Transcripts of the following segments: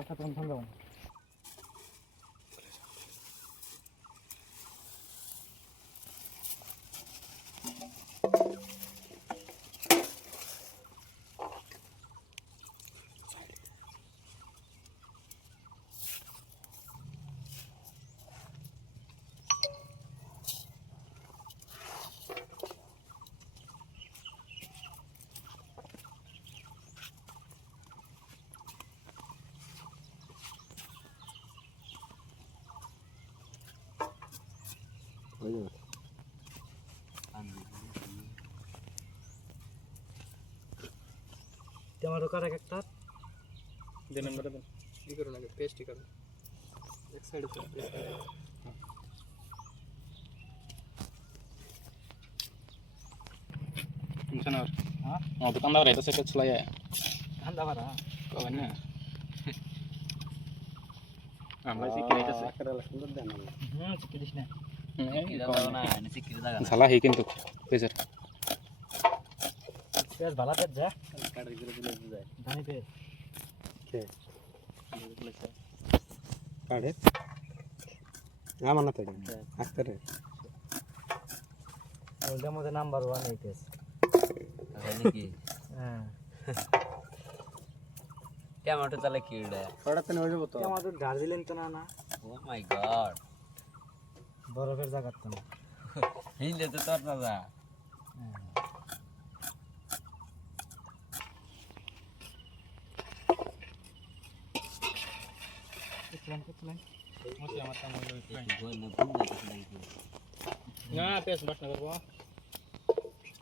কথা তখন ঠান্ডা হবে टमाटो का একটা দেন আমরা দেন কি করুন আগে পেস্টই করুন এক সাইডে paste Misalnya, mau tukang dapat itu saya celaya. ঠান্ডা ভরা Kawannya. Masih kira itu sih. চিকিস না Salah hikin tuh, Freezer. পেঁয়াজ ভালো পেঁয়াজ যা ধানি পেঁয়াজ কাড়ে আমার না তাই আস্তে রে ওটার মধ্যে নাম্বার 1 এই পেঁয়াজ নাকি হ্যাঁ টমেটো তাহলে কি রে পড়াতে হয়ে যাব তো টমাটো ঢাল দিলেন তো না না ও মাই গড বরফের জায়গা তো না হিলে তো তোর দাদা কুতলান Masih amat kamu dulu. না Nah, pes bas nagar bo.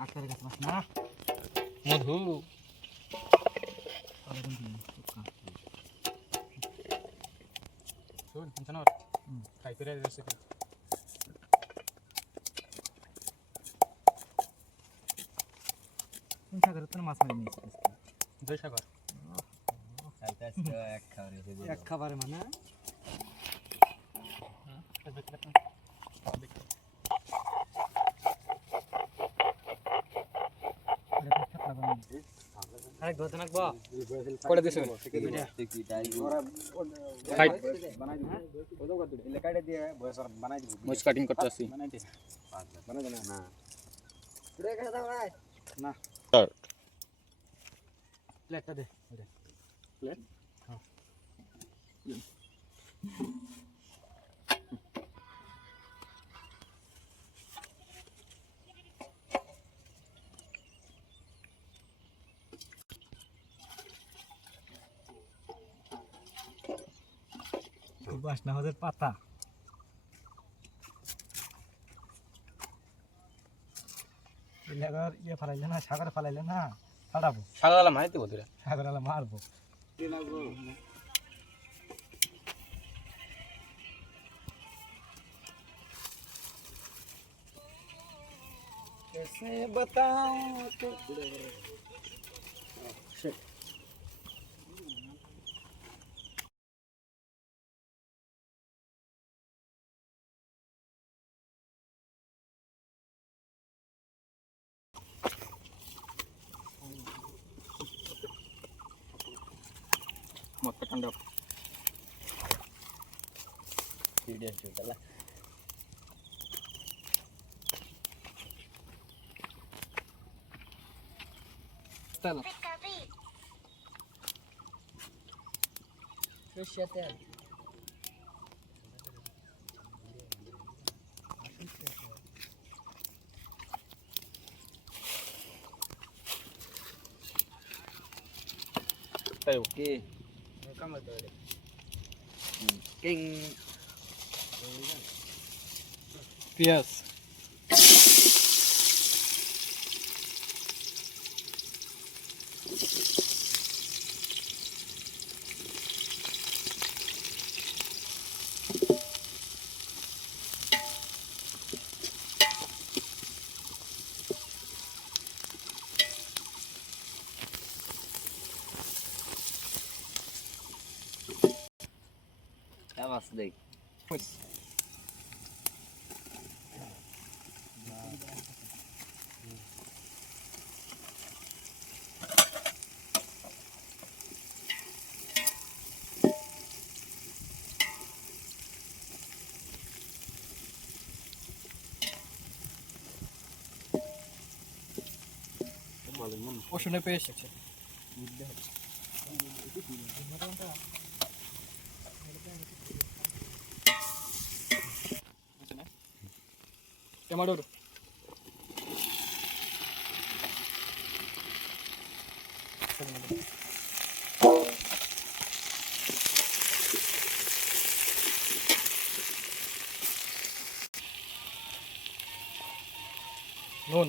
আকার গাছ মাছ না Mudhu. Sun, misalnya. Kayak kira ada sih. কোন সাগরে তো মাছ মারি নিয়েছে Doi sagar. আজকে এক খাবারে এক খাবারে মানে আরেক ধরতে নাকবো করে দিছে ফাইট বানাই দিব ওদো কত দিলে কাটে দিয়ে বয়স বানাই দিব মুজ কাটিং করতেছি বানাই দে না রে কাটা দাও ভাই না প্লেটটা দে প্লেট হ্যাঁ বাসনা হদের পাতা এলাকার ইয়ে ফালাইলে না সাগরে ফালাইলে না ফাটাবো সাগালা মাইতে বদিরা সাগরে মারবো कैसे बताऊं तो মত ঠান্ডা ভিডিও চলা তেল সরষে তেল tayo কি কামাল তো রে কিং পিয়াজ মাছ দেখ রসুনের পেস্ট আছে টমেটোর নুন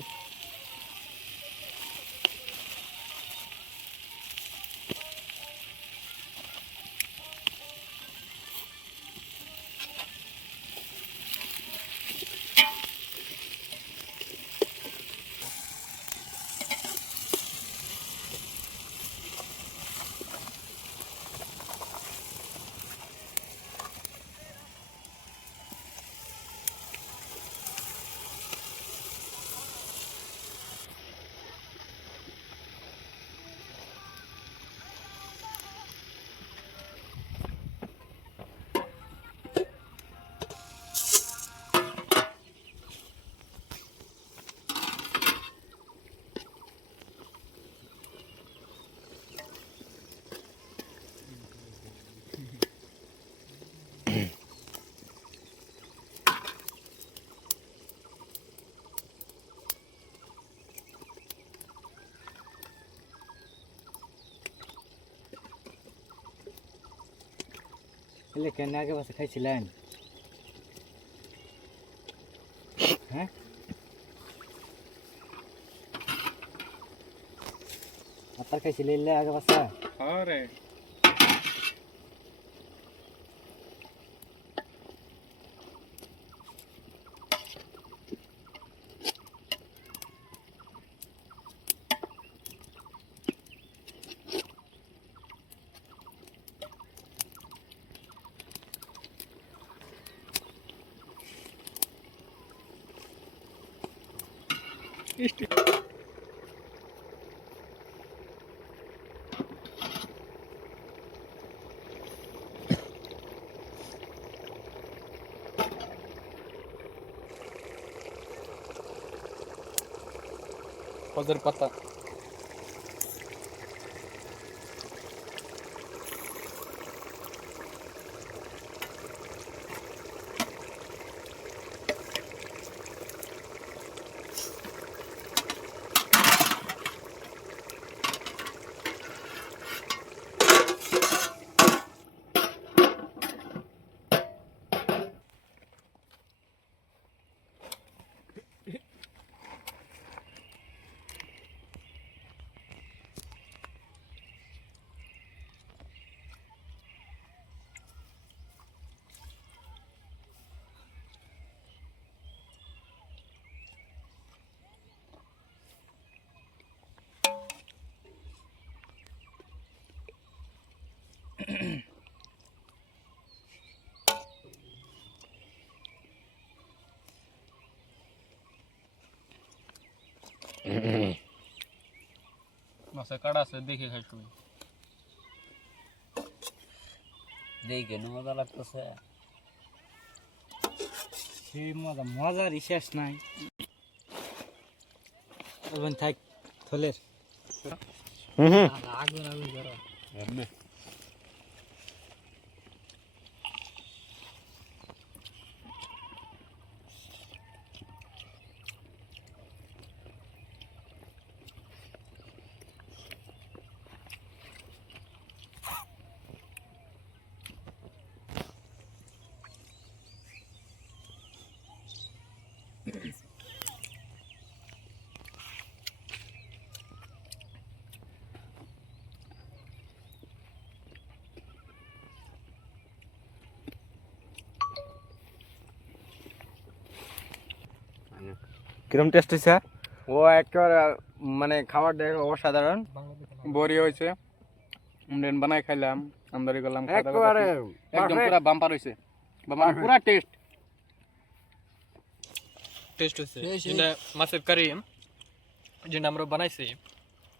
এলে কেন আগে বসে খাইছিলেন হ্যাঁ আপনার খাইছিলেন এলে আগে বসে আরে কদের পাতা মাছে কাটা আছে দেখে খাই শুনি দেখে মজা লাগতেছে সেই মজার শেষ নাই থাক থলের আগুন আগুন ধরো কিরম টেস্ট হয়েছে ও একেবারে মানে খাবার দেখে অসাধারণ বড়ি হয়েছে উন্ডেন বানাই খাইলাম আমদারি করলাম একেবারে একদম পুরা বাম্পার হয়েছে পুরা টেস্ট টেস্ট হচ্ছে যেটা মাছের কারি যেটা আমরা বানাইছি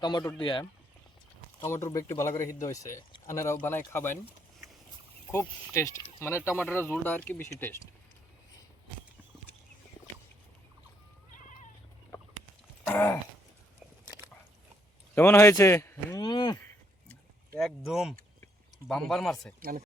টমেটোর দিয়ে টমেটোর একটু ভালো করে সিদ্ধ হয়েছে আপনারাও বানাই খাবেন খুব টেস্ট মানে টমেটোর ঝোলটা আর কি বেশি টেস্ট কেমন হয়েছে? একদম বাম্পার মারছে।